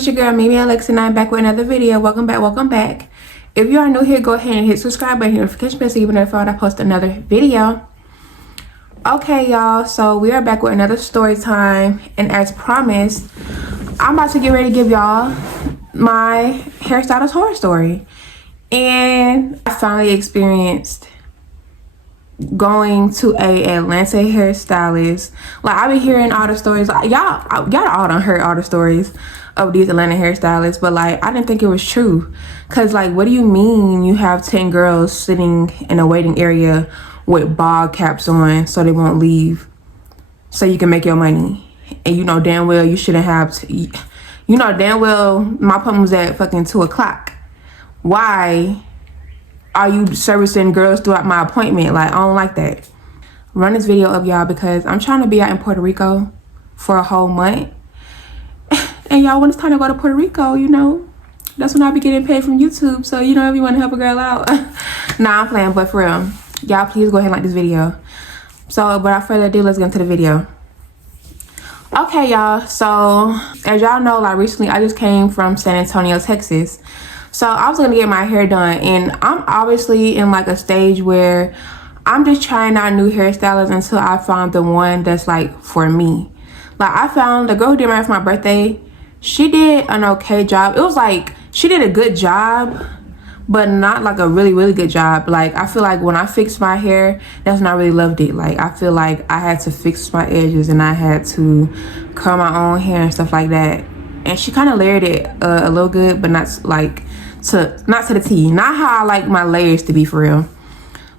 It's your girl Mimi Alex and I'm back with another video. Welcome back. If you are new here, go ahead and hit subscribe button, notification bell so you will be notified when I post another video. Okay y'all, so we are back with another story time, and as promised, I'm about to get ready to give y'all my hairstylist horror story. And I finally experienced going to a Atlanta hairstylist. Like, I've been hearing all the stories, like y'all all done heard all the stories of these Atlanta hairstylists, but like I didn't think it was true. Cause like, what do you mean you have 10 girls sitting in a waiting area with bald caps on so they won't leave, so you can make your money? And you know damn well you shouldn't have to, you know damn well my appointment was at fucking 2 o'clock. Why are you servicing girls throughout my appointment? Like, I don't like that. Run this video up, y'all, because I'm trying to be out in Puerto Rico for a whole month. And y'all, when it's time to go to Puerto Rico, you know, that's when I'll be getting paid from YouTube. So, you know, if you want to help a girl out. Nah, I'm playing, but for real, y'all, please go ahead and like this video. So, without further ado, let's get into the video. Okay, y'all, so as y'all know, like recently I just came from San Antonio, Texas. So I was gonna get my hair done, and I'm obviously in like a stage where I'm just trying out new hairstylists until I found the one that's like for me. Like, I found the girl who did my hair for my birthday. She did an okay job. It was like, she did a good job, but not like a really good job. Like, I feel like when I fixed my hair, that's when I really loved it. Like, I feel like I had to fix my edges and I had to curl my own hair and stuff like that. And she kind of layered it a little good, but not like not to the T. Not how I like my layers to be, for real.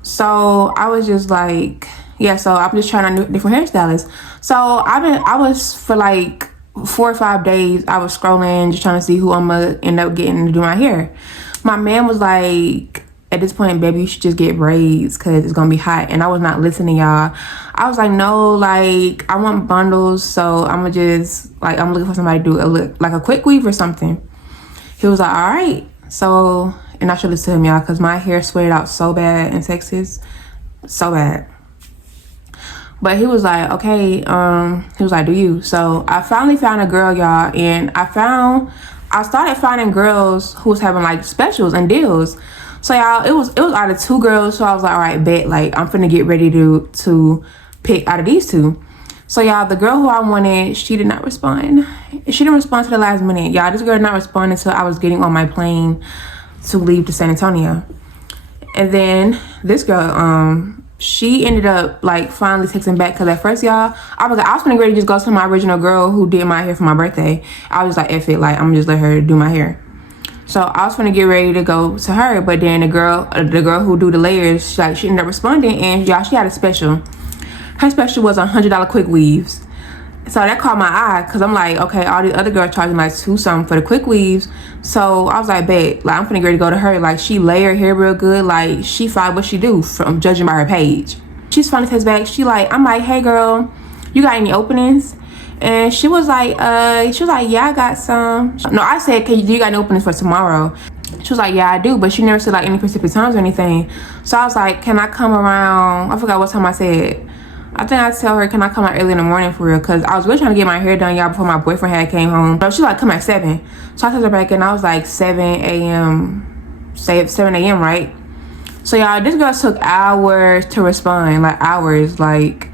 So I was just like, yeah, so I'm just trying out different hairstylists. So I was for like 4 or 5 days, I was scrolling, just trying to see who I'm gonna end up getting to do my hair. My man was like, at this point, baby, you should just get braids because it's gonna be hot. And I was not listening, y'all. I was like, no, like, I want bundles, so I'm gonna just, like, I'm looking for somebody to do like a quick weave or something. He was like, all right. So, and I should listen to him, y'all, because my hair sweated out so bad in Texas, so bad. But he was like, okay, he was like, do you? So I finally found a girl, y'all, and I started finding girls who was having like specials and deals. So y'all, it was out of 2 girls, so I was like, all right, bet, like, I'm finna get ready to pick out of these 2. So y'all, the girl who I wanted, she did not respond. She didn't respond to the last minute. Y'all, this girl did not respond until I was getting on my plane to leave to San Antonio. And then this girl, she ended up like finally texting back, because at first, y'all, I was gonna ready to just go to my original girl who did my hair for my birthday. I was like, F it, like, I'm gonna just let her do my hair. So I was gonna get ready to go to her, but then the girl who do the layers, she ended up responding, and y'all, she had a special. Her special was $100 quick weaves. So that caught my eye, because I'm like, okay, all these other girls charging like $2 something for the quick weaves. So I was like, bet, like, I'm finna get ready to go to her. Like, she lay her hair real good. Like, she find what she do from judging by her page. She's finally text back. I'm like, hey girl, you got any openings? And she was like, yeah, I got some. No, I said, do you got any openings for tomorrow? She was like, yeah, I do, but she never said like any specific times or anything. So I was like, can I come around? I forgot what time I said. I think I tell her, can I come out early in the morning for real? Because I was really trying to get my hair done, y'all, before my boyfriend had came home. But she like, come at 7. So I told her back, and I was like, 7 a.m. Say 7 a.m., right? So y'all, this girl took hours to respond, like hours. Like,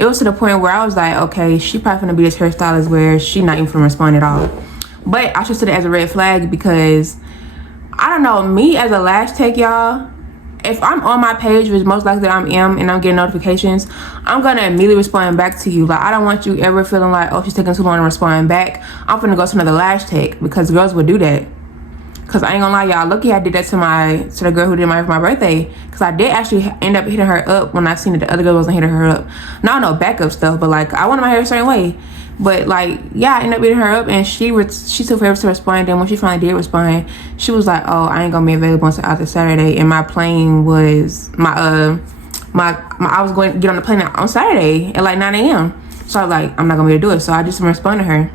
it was to the point where I was like, okay, she probably gonna be this hairstylist where she not even gonna respond at all. But I should see it as a red flag, because I don't know, me as a lash tech, y'all, if I'm on my page, which most likely I am, and I'm getting notifications, I'm gonna immediately respond back to you. Like, I don't want you ever feeling like, oh, she's taking too long to respond back. I'm gonna go to another lash tech, because girls would do that. Cause I ain't gonna lie, y'all, lucky I did that to the girl who did my hair for my birthday. Cause I did actually end up hitting her up when I seen that the other girl wasn't hitting her up. Not no backup stuff, but like, I wanted my hair a certain way. But like, yeah, I ended up hitting her up, and she took forever to respond. And when she finally did respond, she was like, oh, I ain't gonna be available until after Saturday. And my plane was I was going to get on the plane on Saturday at like 9 a.m. So I was like, I'm not gonna be able to do it. So I just responded to her.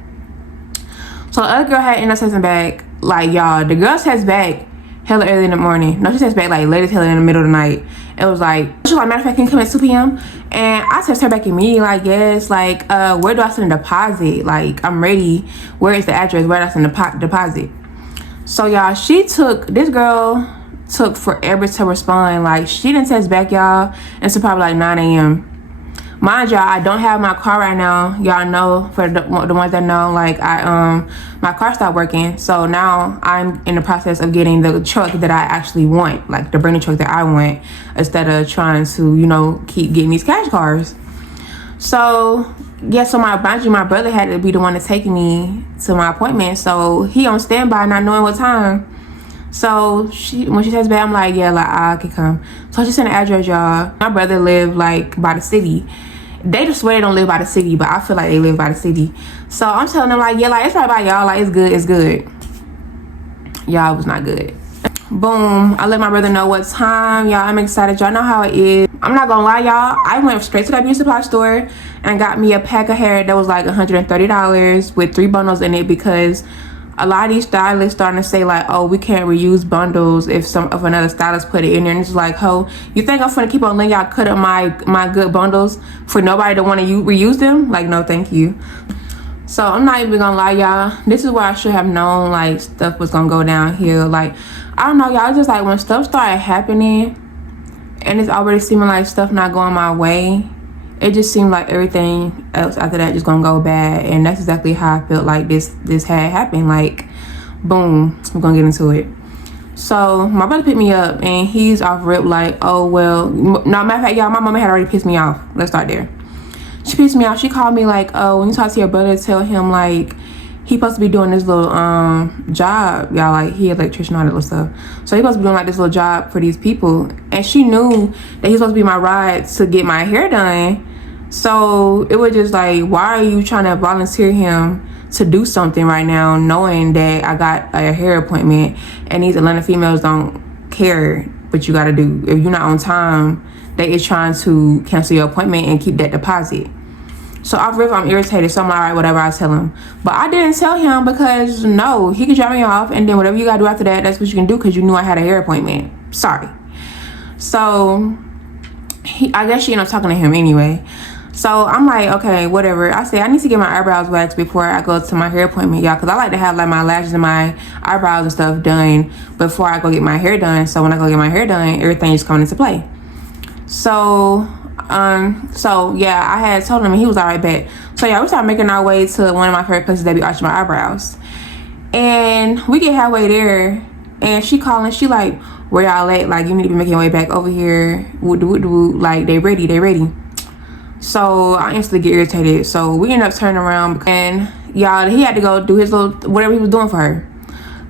So the other girl had ended up texting back, like, y'all, the girl text back, hella early in the morning. No, she texted back like late as hell in the middle of the night. It was like, she was like, matter of fact, can you come at 2 p.m.? And I texted her back immediately like, yes, like, where do I send a deposit? Like, I'm ready. Where is the address? Where do I send the deposit? So y'all, this girl took forever to respond. Like, she didn't text back, y'all, until probably like 9 a.m. Mind y'all, I don't have my car right now. Y'all know, for the ones that know, like, my car stopped working. So now I'm in the process of getting the truck that I actually want, like the brand new truck that I want, instead of trying to, you know, keep getting these cash cars. So yeah, so my brother had to be the one to take me to my appointment. So he on standby, not knowing what time. So when she says back, I'm like, yeah, like, I can come. So I just sent an address, y'all. My brother lived like by the city. They just swear they don't live by the city, but I feel like they live by the city. So I'm telling them like, yeah, like, it's right by y'all, like, it's good. Y'all, it was not good. Boom, I let my brother know what time. Y'all, I'm excited. Y'all know how it is. I'm not gonna lie, y'all, I went straight to that beauty supply store and got me a pack of hair that was like $130 with 3 bundles in it, because a lot of these stylists starting to say like, oh, we can't reuse bundles if another stylist put it in there. And it's like, ho, you think I'm gonna keep on letting y'all cut up my good bundles for nobody to want to reuse them? Like, no, thank you. So I'm not even gonna lie, y'all, this is where I should have known like stuff was gonna go down here. Like, I don't know, y'all, just like when stuff started happening and it's already seeming like stuff not going my way, it just seemed like everything else after that just gonna go bad. And that's exactly how I felt like this had happened. Like, boom, we're gonna get into it. So my brother picked me up and he's off rip like, oh, well, no, matter of fact, y'all, my mama had already pissed me off. Let's start there. She pissed me off. She called me like, oh, when you talk to your brother, tell him like he supposed to be doing this little job, y'all, like he electrician, all that little stuff. So he supposed to be doing like this little job for these people, and she knew that he's supposed to be my ride to get my hair done. So it was just like, why are you trying to volunteer him to do something right now, knowing that I got a hair appointment and these Atlanta females don't care what you gotta do. If you're not on time, they is trying to cancel your appointment and keep that deposit. So off rip, I'm irritated. So I'm like, all right, whatever, I tell him. But I didn't tell him because no, he could drop me off, and then whatever you gotta do after that, that's what you can do, because you knew I had a hair appointment. Sorry. So I guess she ended up talking to him anyway. So I'm like, okay, whatever. I said I need to get my eyebrows waxed before I go to my hair appointment, y'all, because I like to have like my lashes and my eyebrows and stuff done before I go get my hair done. So when I go get my hair done, everything is coming into play. So yeah, I had told him and he was all right back. So yeah, we started making our way to one of my favorite places that be arching my eyebrows. And we get halfway there and she calling, she like, where y'all at? Like, you need to be making your way back over here. Like, they ready. So I instantly get irritated. So we end up turning around and y'all, he had to go do his little, whatever he was doing for her.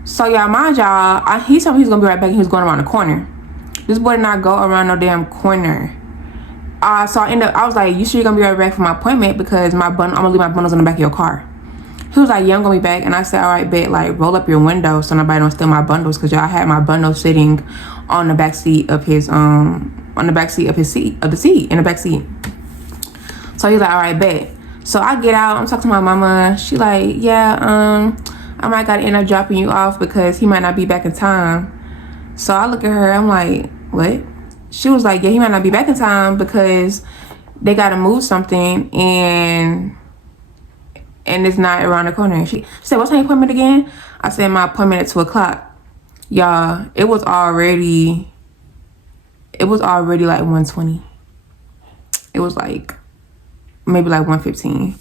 So y'all, mind y'all, he told me he was gonna be right back and he was going around the corner. This boy did not go around no damn corner. So I was like, you sure you're gonna be right back for my appointment? Because I'm gonna leave my bundles in the back of your car. He was like, yeah, I'm gonna be back. And I said, all right, bet, like, roll up your window so nobody don't steal my bundles, because y'all had my bundle sitting on the back seat of his in the back seat. So he's like, all right, bet. So I get out, I'm talking to my mama. She like, yeah, I might gotta end up dropping you off because he might not be back in time. So I look at her, I'm like, what? She was like, yeah, he might not be back in time because they gotta move something and it's not around the corner. She said, what's my appointment again? I said, my appointment at 2 o'clock. Y'all, it was already like 1:20. It was like maybe like 1:15.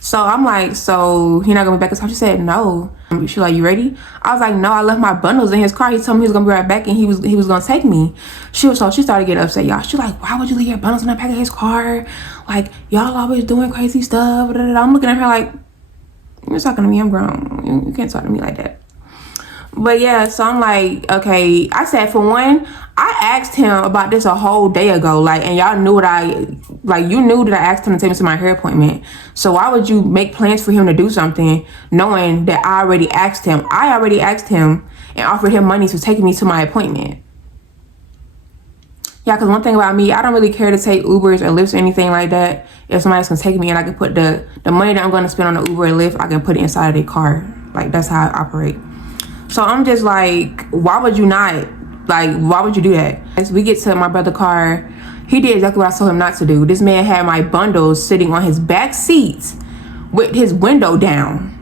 So I'm like, so he not gonna be back in time? She said, no. She like, you ready? I was like, no, I left my bundles in his car. He told me he was gonna be right back and he was gonna take me. She started getting upset, y'all. She like, why would you leave your bundles in the back of his car? Like, y'all always doing crazy stuff. I'm looking at her like, you're talking to me, I'm grown. You can't talk to me like that. But yeah, so I'm like, okay. I said, for one, I asked him about this a whole day ago, like, and y'all knew you knew that I asked him to take me to my hair appointment. So why would you make plans for him to do something knowing that I already asked him? I already asked him and offered him money to take me to my appointment. Yeah, because one thing about me, I don't really care to take Ubers or Lyfts or anything like that. If somebody's gonna take me and I can put the money that I'm gonna spend on the Uber or Lyft, I can put it inside of their car. Like, that's how I operate. So I'm just like, why would you not? Like, why would you do that? As we get to my brother's car, he did exactly what I told him not to do. This man had my bundles sitting on his back seat with his window down.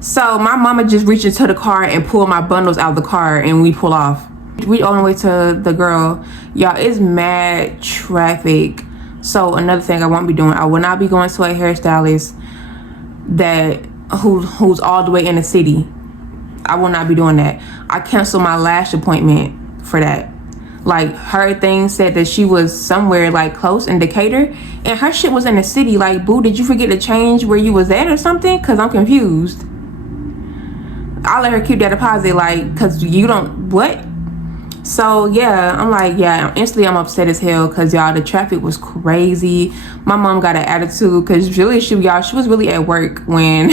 So my mama just reached into the car and pulled my bundles out of the car, and we pull off. We on the way to the girl. Y'all, it's mad traffic. So another thing I won't be doing, I will not be going to a hairstylist who's all the way in the city. I will not be doing that. I canceled my lash appointment for that. Like, her thing said that she was somewhere like close in Decatur, and her shit was in the city. Like, boo, did you forget to change where you was at or something? Cause I'm confused. I'll let her keep that deposit, like, cause you don't, what? So yeah, I'm like, yeah, instantly I'm upset as hell, cause y'all, the traffic was crazy. My mom got an attitude, cause really, she was really at work when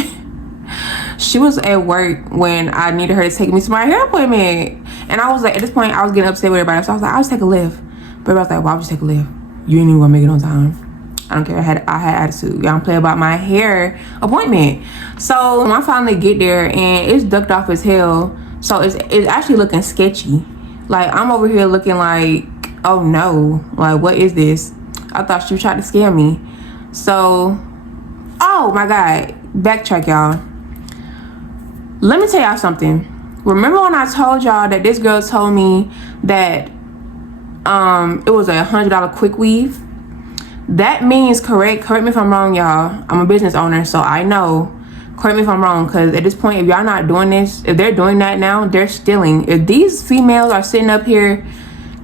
I needed her to take me to my hair appointment. And I was like, at this point, I was getting upset with everybody. So I was like, I'll just take a lift. But I was like, why would you take a lift? You ain't even gonna make it on time. I don't care. I had attitude. Y'all don't play about my hair appointment. So when I finally get there, and it's ducked off as hell. So it's actually looking sketchy. Like, I'm over here looking like, oh no, like, what is this? I thought she was trying to scare me. So, oh my God, backtrack, y'all. Let me tell y'all something. Remember when I told y'all that this girl told me that it was a $100 quick weave? That means, correct me if I'm wrong, y'all. I'm a business owner, so I know. Correct me if I'm wrong, because at this point, if y'all not doing this, if they're doing that now, they're stealing. If these females are sitting up here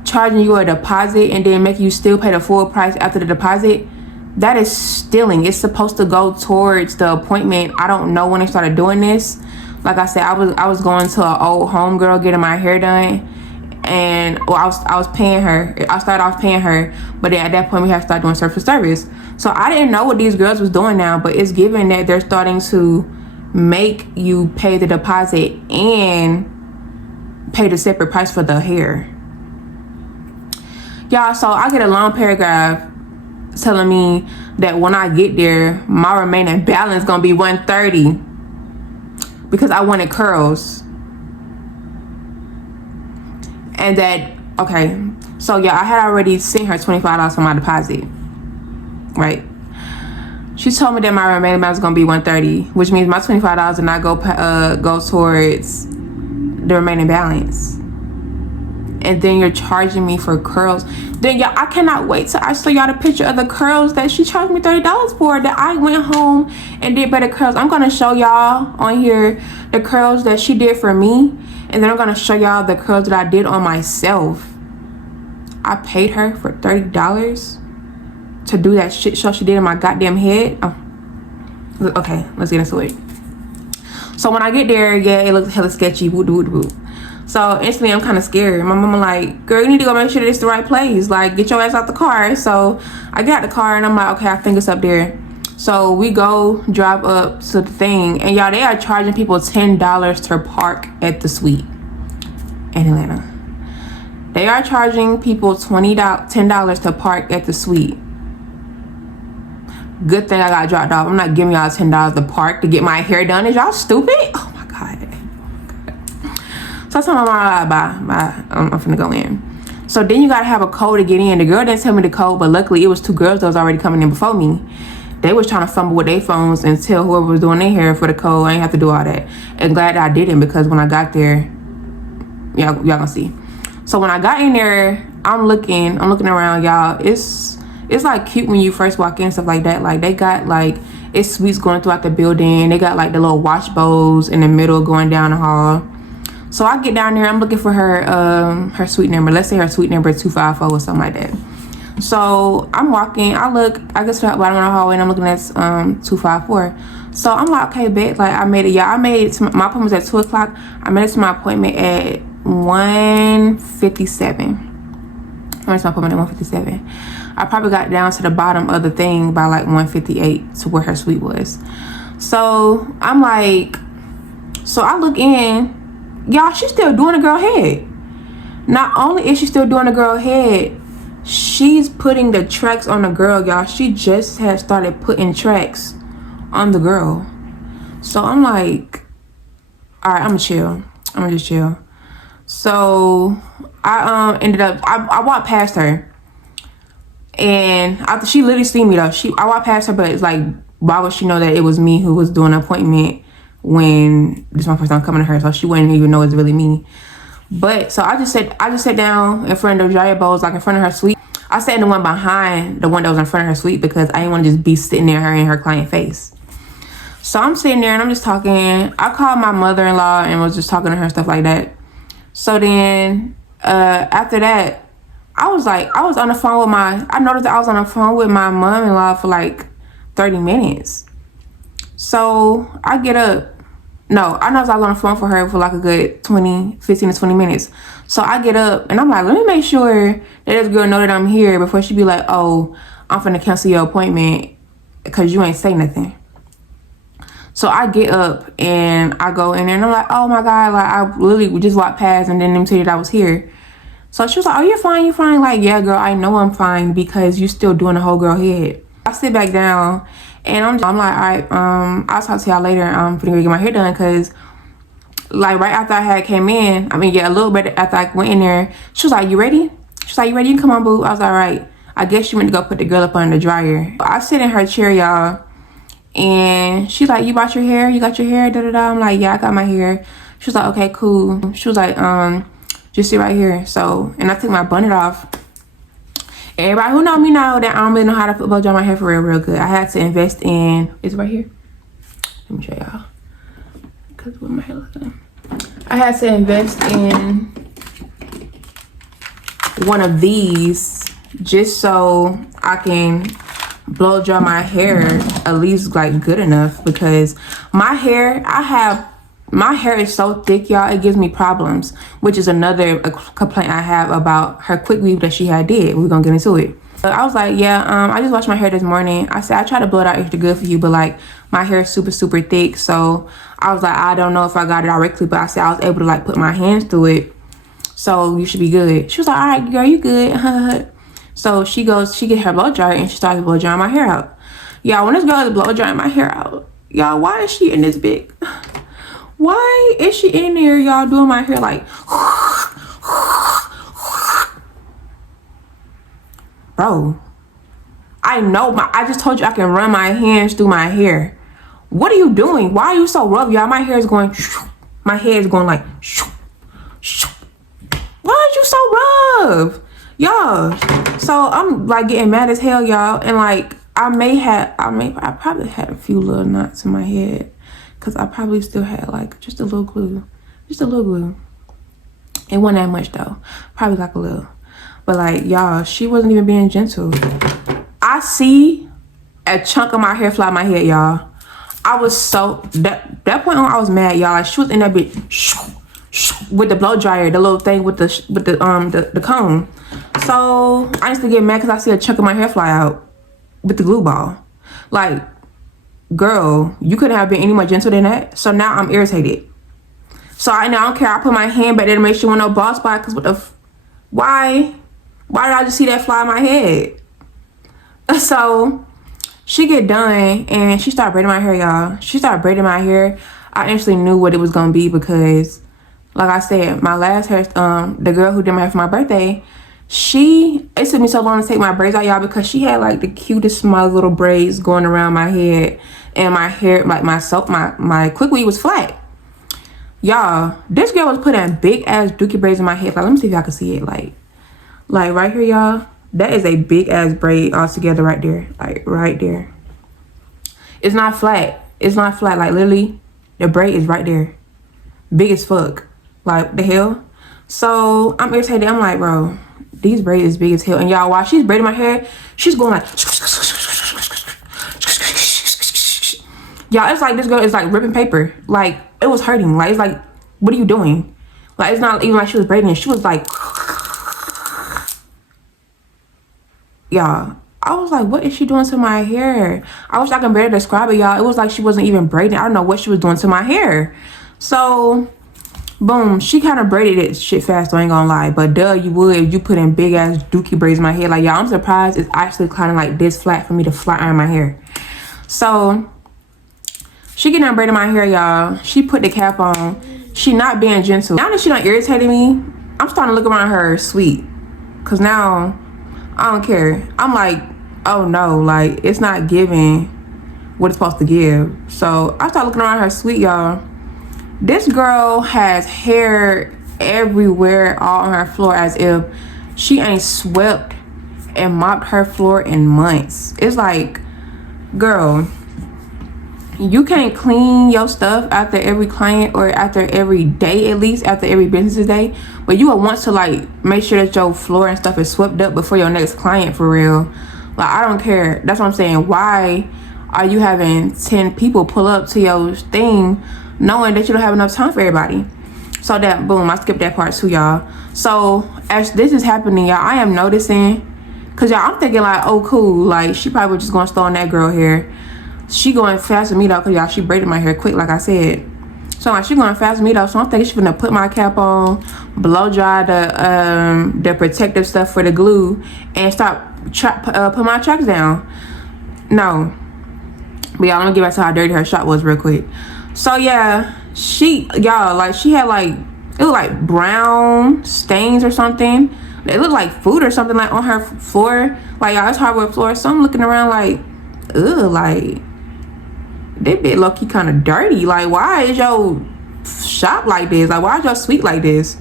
charging you a deposit and then making you still pay the full price after the deposit, that is stealing. It's supposed to go towards the appointment. I don't know when they started doing this. Like I said, I was going to an old homegirl getting my hair done, and well, I was paying her. I started off paying her, but then at that point we have to start doing service. So I didn't know what these girls was doing now, but it's given that they're starting to make you pay the deposit and pay the separate price for the hair. Y'all, so I get a long paragraph telling me that when I get there, my remaining balance gonna be $130 because I wanted curls. And that, okay, so yeah, I had already sent her $25 for my deposit, right? She told me that my remaining balance is gonna be $130, which means my $25 did not go towards the remaining balance. And then you're charging me for curls. Then y'all, I cannot wait till I show y'all the picture of the curls that she charged me $30 for, that I went home and did better curls. I'm gonna show y'all on here the curls that she did for me, and then I'm gonna show y'all the curls that I did on myself. I paid her for $30 to do that shit show she did in my goddamn head. Oh. Okay, let's get into it. So when I get there, yeah, it looks hella sketchy. Woo doo doo. So instantly I'm kind of scared. My mama like, girl, you need to go make sure that it's the right place. Like, get your ass out the car. So I got the car and I'm like, okay, I think it's up there. So we go drive up to the thing, and y'all, they are charging people $10 to park at the suite in Atlanta. They are charging people $10 to park at the suite. Good thing I got dropped off. I'm not giving y'all $10 to park to get my hair done. Is y'all stupid? Oh my God. So I told my mom, bye. I'm finna go in. So then you gotta have a code to get in. The girl didn't tell me the code, but luckily it was two girls that was already coming in before me. They was trying to fumble with their phones and tell whoever was doing their hair for the code. I ain't have to do all that. And glad that I didn't, because when I got there, y'all gonna see. So when I got in there, I'm looking around, y'all. It's like cute when you first walk in and stuff like that. Like, they got like, it's suites going throughout the building. They got like the little wash bowls in the middle going down the hall. So I get down there, I'm looking for her suite number. Let's say her suite number is 254 or something like that. So I'm walking, I get to the bottom of the hallway and I'm looking at 254. So I'm like, okay, bet, like I made it. Yeah, I made it to my appointment was at 2 o'clock. I made it to my appointment at 1:57. I made my appointment at 1:57. I probably got down to the bottom of the thing by like 1:58 to where her suite was. So I'm like, so I look in, y'all, she's still doing a girl head. Not only is she still doing a girl head, she's putting the tracks on the girl, y'all. She just had started putting tracks on the girl. So I'm like, All right, I'm gonna chill. I'm gonna just chill. So I ended up, I walked past her, and after she literally seen me though. I walked past her, but it's like, why would she know that it was me who was doing an appointment when this is my first time coming to her? So she wouldn't even know it's really me. But so I just sat down in front of the dryer bowls, like in front of her suite. I sat in the one behind the one that was in front of her suite because I didn't want to just be sitting there her in her client face. So I'm sitting there and I'm just talking. I called my mother-in-law and was just talking to her and stuff like that. So then after that, I was on the phone with I noticed that I was on the phone with my mom-in-law for like 30 minutes. So I get up. No, I noticed I was on the phone for her for like a good 15 to 20 minutes. So I get up and I'm like, let me make sure that this girl know that I'm here before she be like, oh, I'm finna cancel your appointment because you ain't say nothing. So I get up and I go in there and I'm like, oh my God, like I literally just walked past and then them tell you that I was here. So she was like, oh, you're fine, you're fine. Like, yeah, girl, I know I'm fine because you still doing the whole girl head. I sit back down and I'm like, all right, I'll talk to y'all later. I'm finna get my hair done because like right after I had came in, a little bit after I went in there, she was like, you ready? She's like, you ready? You can come on, boo. I was like, all right. I guess she went to go put the girl up under the dryer. I sit in her chair, y'all, and she's like, you bought your hair? You got your hair? Da da da. I'm like, yeah, I got my hair. She was like, okay, cool. She was like, just sit right here. So, and I took my bonnet off. Everybody who know me know that I don't really know how to blow dry my hair for real good. I had to invest in, is it right here? Let me show y'all. Because what my hair looks like. I had to invest in one of these just so I can blow dry my hair at least like good enough, because my hair is so thick, y'all, it gives me problems, which is another complaint I have about her quick weave that she had did. We're gonna get into it. But I was like, yeah, I just washed my hair this morning. I said I try to blow it out extra good for you, but like my hair is super thick, so I was like, I don't know if I got it directly, but I said I was able to like put my hands through it, so you should be good. She was like, all right, girl, you good. So she get her blow dryer and she started blow drying my hair out. Y'all, when this girl is blow drying my hair out, y'all, why is she in this big? Why is she in there, y'all, doing my hair like, bro? I know I just told you I can run my hands through my hair. What are you doing? Why are you so rough, y'all? My hair is going, my hair is going like, why are you so rough, y'all? So I'm like getting mad as hell, y'all, and like I probably had a few little knots in my head. Because I probably still had like just a little glue. It wasn't that much though. Probably like a little. But like, y'all, she wasn't even being gentle. I see a chunk of my hair fly out my head, y'all. I was so, that point on, I was mad, y'all. Like, she was in that bit with the blow dryer, the little thing with the comb. So I used to get mad because I see a chunk of my hair fly out with the glue ball. Like, girl, you couldn't have been any more gentle than that. So now I'm irritated. So I don't care. I put my hand back there to make sure no bald spot. Cause why did I just see that fly in my head? So she get done and she started braiding my hair, y'all. She started braiding my hair. I instantly knew what it was gonna be because, like I said, my last hair, the girl who did my hair for my birthday, it took me so long to take my braids out, y'all, because she had like the cutest small little braids going around my head, and my hair, like my quick weave was flat. Y'all, this girl was putting big ass dookie braids in my head. Like, let me see if y'all can see it. Like right here, y'all. That is a big ass braid all together right there. Like right there. It's not flat. It's not flat. Like literally, the braid is right there. Big as fuck. Like the hell. So I'm irritated. I'm like, bro, these braids is big as hell. And y'all, while she's braiding my hair, she's going like, y'all, it's like this girl is like ripping paper. Like, it was hurting. Like, it's like, what are you doing? Like, it's not even like she was braiding it. She was like, y'all, I was like, what is she doing to my hair? I wish I could better describe it, y'all. It was like she wasn't even braiding. I don't know what she was doing to my hair. So boom, she kind of braided it shit fast, I ain't gonna lie. But duh, you would if you put in big ass dookie braids in my hair. Like, y'all, I'm surprised it's actually kind of like this flat for me to flat iron my hair. So she getting done braiding my hair, y'all. She put the cap on she not being gentle. Now that she done irritated me, I'm starting to look around her sweet. Cause now I don't care. I'm like, oh no, like it's not giving what it's supposed to give. So I start looking around her sweet, y'all. This girl has hair everywhere all on her floor, as if she ain't swept and mopped her floor in months. It's like, girl, you can't clean your stuff after every client, or after every day, at least after every business day, but you will want to like make sure that your floor and stuff is swept up before your next client, for real. Like, I don't care. That's what I'm saying. Why are you having 10 people pull up to your thing knowing that you don't have enough time for everybody? So that, boom, I skipped that part too, y'all. So as this is happening, y'all, I am noticing, cause y'all, I'm thinking like, oh cool, like she probably was just gonna stole that girl hair. She going fast with me though, cause y'all, she braided my hair quick, like I said. So like, she going fast with me though, so I'm thinking she's gonna put my cap on, blow dry the protective stuff for the glue, and start put my tracks down. No, but y'all, let me get back to how dirty her shot was real quick. So yeah, y'all, like she had like, it looked like brown stains or something. It looked like food or something like on her floor. Like, y'all, it's hardwood floor. So I'm looking around like, ugh, like this bit low-key kind of dirty. Like, why is your shop like this? Like, why is your suite like this?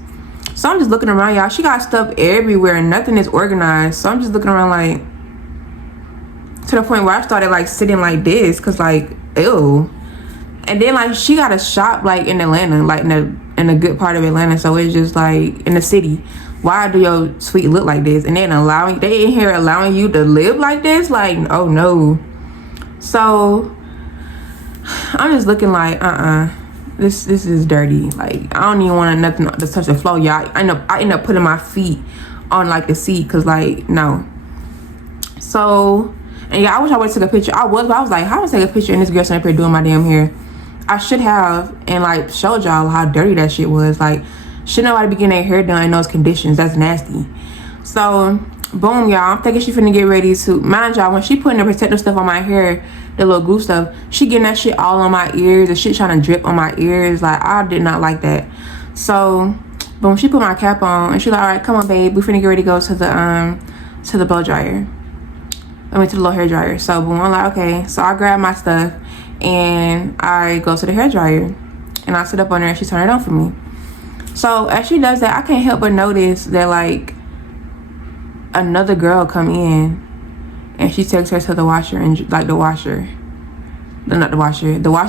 So I'm just looking around, y'all. She got stuff everywhere and nothing is organized. So I'm just looking around like, to the point where I started like sitting like this, cause like, ew. And then like she got a shop like in Atlanta, like in a good part of Atlanta. So it's just like in the city. Why do your suite look like this? And then they in here allowing you to live like this? Like, oh no. So I'm just looking like, this is dirty. Like, I don't even want nothing to touch the floor, y'all. I end up putting my feet on like the seat, cause like, no. So, and yeah, I wish I would have took a picture. I was like, how would I take a picture and this girl sitting up here doing my damn hair? I should have, and like showed y'all how dirty that shit was. Like, should nobody be getting their hair done in those conditions? That's nasty. So boom, y'all, I'm thinking she finna get ready to, mind y'all, when she putting the protective stuff on my hair, the little glue stuff, she getting that shit all on my ears, the shit trying to drip on my ears. Like, I did not like that. So boom, she put my cap on and she like, all right, come on babe, we finna get ready to go to the blow dryer. I went to the little hair dryer. So boom, I'm like, okay. So I grab my stuff and I go to the hair dryer and I sit up on there and she turned it on for me. So as she does that, I can't help but notice that like another girl come in and she takes her to the washer and like the wash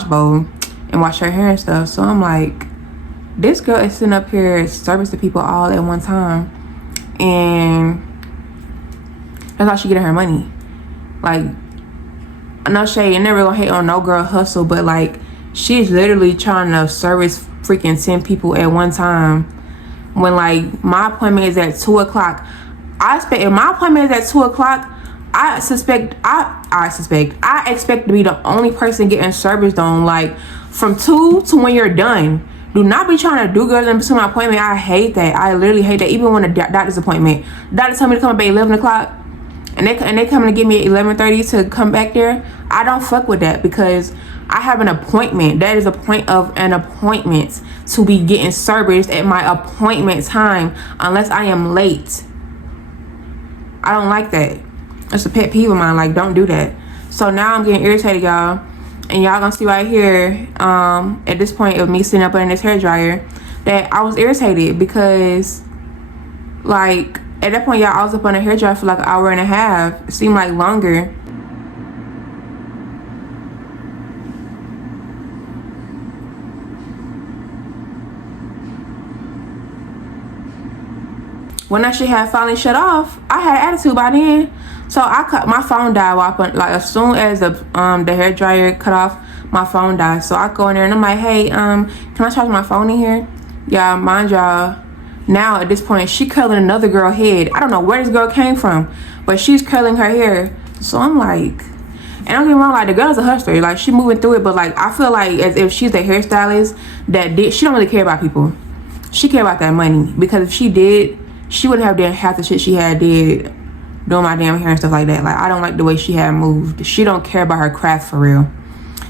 bowl and wash her hair and stuff. So I'm like, this girl is sitting up here service to people all at one time, and that's how she getting her money. Like, no shade, and never gonna hate on no girl hustle, but like she's literally trying to service freaking 10 people at one time, when like my appointment is at 2 o'clock. If my appointment is at 2 o'clock, I expect to be the only person getting serviced on, like from 2 to when you're done. Do not be trying to do good in between my appointment. I hate that. I literally hate that. Even when a doctor's appointment, doctor tell me to come up at 11 o'clock and they coming to give me at 11:30 to come back there. I don't fuck with that, because I have an appointment. That is a point of an appointment, to be getting serviced at my appointment time unless I am late. I don't like that. It's a pet peeve of mine. Like, don't do that. So now I'm getting irritated, y'all. And y'all gonna see right here, at this point of me sitting up in this hair dryer, that I was irritated because, like, at that point, y'all, I was up on the hair dryer for like an hour and a half. It seemed like longer. When that shit had finally shut off, I had attitude by then. So my phone died like as soon as the hair dryer cut off, my phone died. So I go in there and I'm like, hey, can I charge my phone in here? Yeah, mind y'all, now at this point she curling another girl head. I don't know where this girl came from, but she's curling her hair. So I'm like, and don't get me wrong, like the girl is a hustler, like she moving through it, but like I feel like as if she's a hairstylist she don't really care about people. She care about that money, because if she did, she wouldn't have done half the shit she had did doing my damn hair and stuff like that. Like, I don't like the way she had moved. She don't care about her craft for real.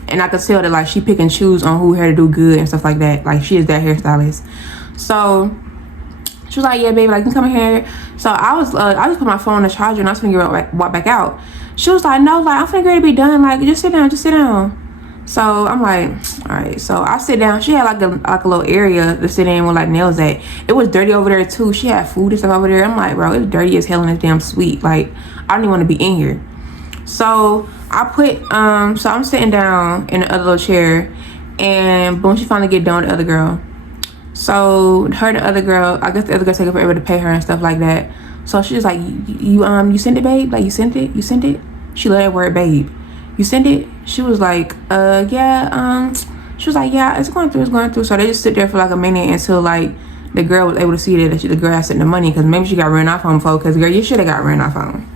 And I could tell that like she pick and choose on who hair to do good and stuff like that. Like she is that hairstylist. So she was like, yeah, baby, like you come in here. So I just put my phone on the charger and I was gonna walk back out. She was like, no, like I'm finna get ready to be done. Like just sit down. So I'm like, all right. So I sit down. She had like a little area to sit in with like nails at. It was dirty over there too. She had food and stuff over there. I'm like, bro, it's dirty as hell in this damn suite. Like I don't even want to be in here. So I put so I'm sitting down in the other little chair, and boom, she finally get done with the other girl. So her and the other girl, I guess the other girl taking forever to pay her and stuff like that. So she's like, you sent it, babe? Like you sent it? She let that word, babe. You sent it? She was like, yeah. She was like, yeah, it's going through. So they just sit there for like a minute until like the girl was able to see that the girl had sent the money, because maybe she got ran off on before. Because girl, you should have got ran off on.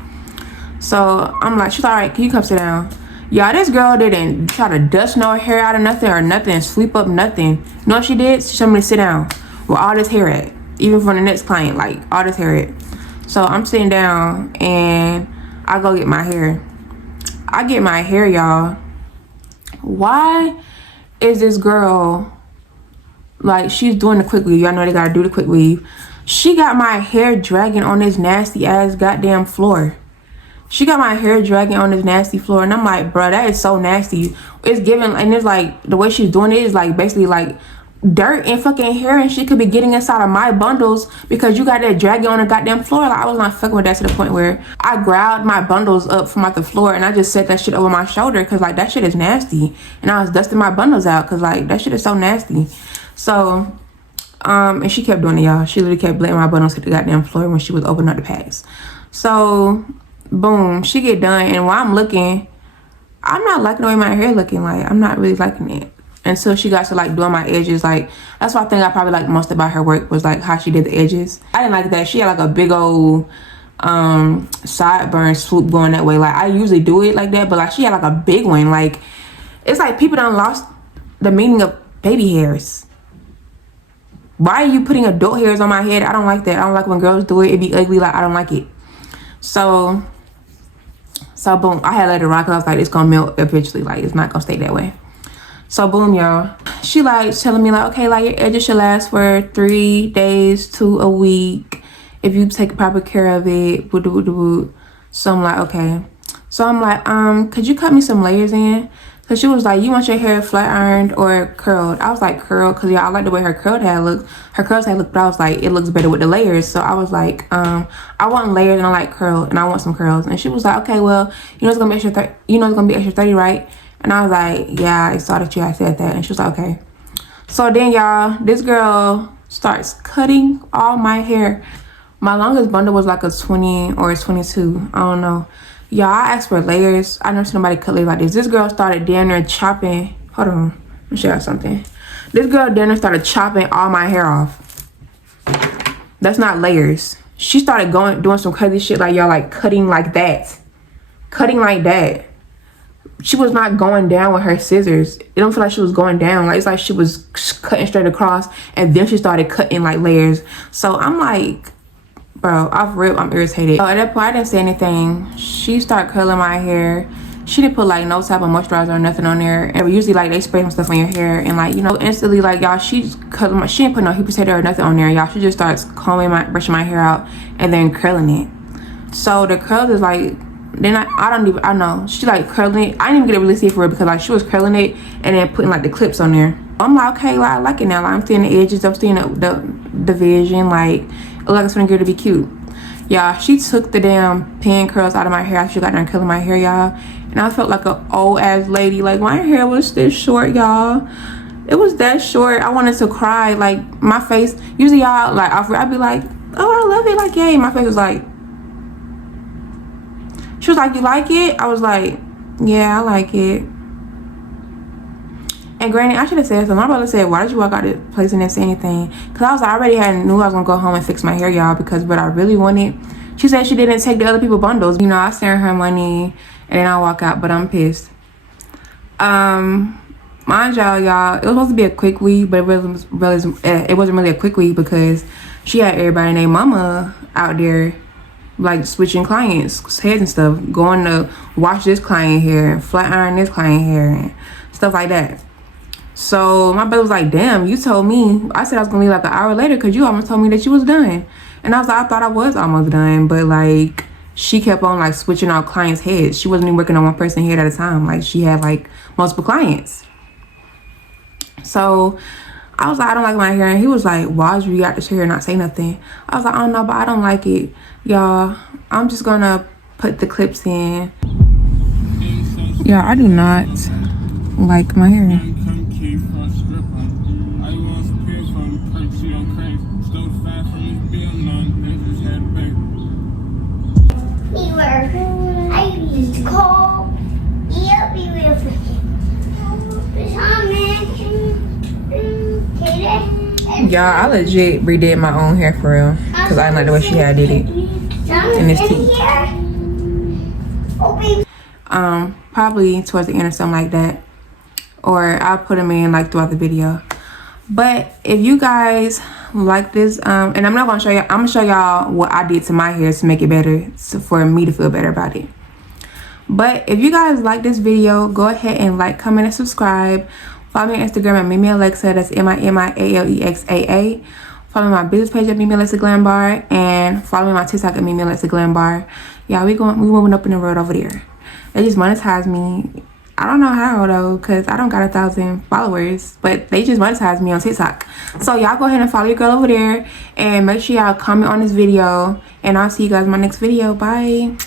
So I'm like, she's all right, can you come sit down? Y'all, this girl didn't try to dust no hair out of nothing, sweep up nothing. You know what she did? She told me to sit down with all this hair at. Even for the next client, like all this hair at. So I'm sitting down and I go get my hair. I get my hair, y'all. Why is this girl, like, she's doing the quick weave. Y'all know they gotta do the quick weave. She got my hair dragging on this nasty ass goddamn floor. She got my hair dragging on this nasty floor, and I'm like, bro, that is so nasty. It's giving, and it's like, the way she's doing it is like basically like dirt and fucking hair and shit could be getting inside of my bundles because you got that dragging on the goddamn floor. Like I was not fucking with that to the point where I grabbed my bundles up from off the floor and I just set that shit over my shoulder because like that shit is nasty, and I was dusting my bundles out because like that shit is so nasty. So and she kept doing it, y'all. She literally kept letting my bundles hit the goddamn floor when she was opening up the packs. So boom, she get done, and while I'm looking, I'm not liking the way my hair looking. Like I'm not really liking it until she got to like doing my edges. Like that's one thing I probably liked most about her work was like how she did the edges. I didn't like that she had like a big old sideburn swoop going that way. Like I usually do it like that, but like she had like a big one. Like it's like people done lost the meaning of baby hairs. Why are you putting adult hairs on my head? I don't like that. I don't like when girls do it. It be ugly. Like I don't like it. So boom, I had let it rock. I was like, it's gonna melt eventually. Like it's not gonna stay that way. So boom, y'all. She like telling me like, okay, like your edges should last for 3 days to a week if you take proper care of it. So I'm like, okay. So I'm like, could you cut me some layers in? Cause she was like, you want your hair flat ironed or curled? I was like curled, cause yeah, I like the way her curled hair looked. Her curls hair looked, but I was like, it looks better with the layers. So I was like, I want layers and I like curled and I want some curls. And she was like, okay, well, you know it's gonna be extra 30, right? And I was like, yeah, I saw that you had said that. And she was like, okay. So then y'all, this girl starts cutting all my hair. My longest bundle was like a 20 or a 22, I don't know. Y'all, I asked for layers. I never seen nobody cut layers like this. This girl started down there chopping. Hold on, let me show y'all something. This girl down there started chopping all my hair off. That's not layers. She started doing some crazy shit like y'all, like cutting like that. Cutting like that. She was not going down with her scissors. It don't feel like she was going down. Like it's like she was cutting straight across, and then she started cutting like layers. So I'm like, bro, off rip, I'm irritated. So at that point, I didn't say anything. She started curling my hair. She didn't put like no type of moisturizer or nothing on there. And usually like they spray some stuff on your hair and like, you know, instantly like y'all, she didn't put no heat protector or nothing on there, y'all. She just starts brushing my hair out and then curling it. So the curls is like, then I know she like curling it. I didn't even get to really see it for her because like she was curling it and then putting like the clips on there. I'm like, okay, like I like it now. Like I'm seeing the edges, I'm seeing the vision, like it looks like it's gonna get to be cute. Y'all, she took the damn pin curls out of my hair after she got done curling my hair, y'all. And I felt like an old ass lady. Like my hair was this short, y'all. It was that short. I wanted to cry. Like my face, usually y'all, like I'd be like, oh, I love it. Like, yay. My face was like, she was like, you like it? I was like, yeah, I like it. And granted, I should have said something. My brother said, why did you walk out the place and didn't say anything? Because I was like, I already knew I was going to go home and fix my hair, y'all, because what I really wanted, she said she didn't take the other people's bundles. You know, I sent her money and then I walk out, but I'm pissed. Mind y'all, it was supposed to be a quick weave, but it wasn't really a quick weave because she had everybody and their mama out there like switching clients' heads and stuff, going to wash this client hair and flat iron this client hair. And stuff like that. So my brother was like, damn, you told me. I said I was gonna leave like an hour later because you almost told me that you was done. And I was like, I thought I was almost done, but like she kept on like switching out clients' heads. She wasn't even working on one person's head at a time. Like she had like multiple clients. So I was like, I don't like my hair. And he was like, why did you got this hair and not say nothing? I was like, I don't know, but I don't like it. Y'all, I'm just gonna put the clips in. Yeah, I do not like my hair. Y'all, I legit redid my own hair for real because I didn't like the way she had did it in this teeth. Probably towards the end or something like that, or I'll put them in like throughout the video. But if you guys like this, and I'm not gonna show you, I'm gonna show y'all what I did to my hair to make it better, so for me to feel better about it. But if you guys like this video, go ahead and like, comment, and subscribe. Follow me on Instagram at Mimi Alexa, that's MIMIALEXAA. Follow my business page at Mimi Alexa Glam Bar, and follow me on my TikTok at Mimi Alexa Glam Bar. Yeah, we moving up in the road over there. They just monetized me. I don't know how though, cause I don't got 1,000 followers, but they just monetized me on TikTok. So y'all go ahead and follow your girl over there, and make sure y'all comment on this video, and I'll see you guys in my next video. Bye.